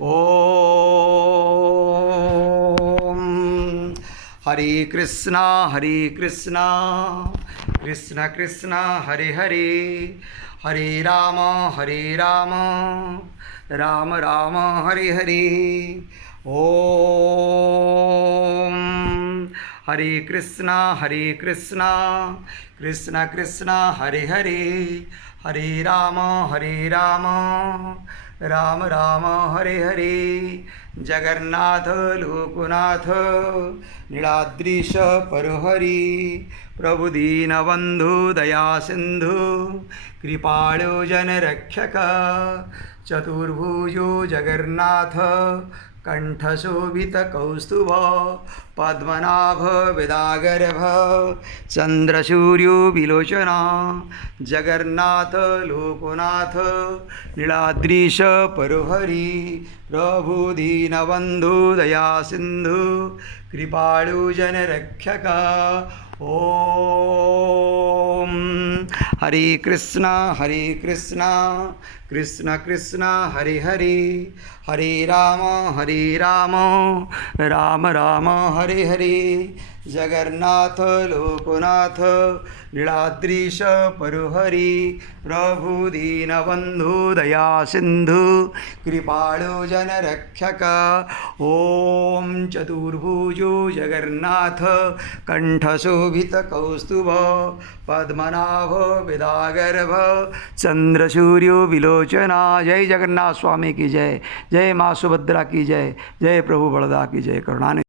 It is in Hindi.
ओम हरे कृष्णा कृष्ण कृष्ण हरे हरे, हरे राम राम राम हरे हरे। ओम हरे कृष्णा कृष्ण कृष्ण हरे हरे, हरे राम राम राम हरे हरे। जगन्नाथ लोकनाथ नीलाद्रीश परुहरि, प्रभु दीनबंधु दया सिंधु, कृपाळु जनरक्षक, चतुर्भुजो जगन्नाथ, कंठशोभितकौस्तुभ, पद्मनाभ वेदागर्भ, चंद्रसूर्यो विलोचना, जगन्नाथ लोकनाथ नीलाद्रीश परुहरि, प्रभु दीनबंधु दया सिंधु, कृपाळु जनरक्षक। ओम हरे कृष्णा कृष्ण कृष्ण हरे हरे, हरे राम राम राम हरे हरे। जगन्नाथ लोकनाथ नीलाद्रीश परुहरि, प्रभु दीनबंधु दया सिंधु, कृपाळु जनरक्षक। ओम चतुर्भुजो जगन्नाथ, कंठशोभितकौस्तुभ, पद्मनाभ वेदागर्भ, चंद्रसूर्यो विलोचना। जय जगन्नाथ स्वामी की जय, जय माँ सुभद्रा की जय, जय प्रभु बड़दा की जय। करुणानिधि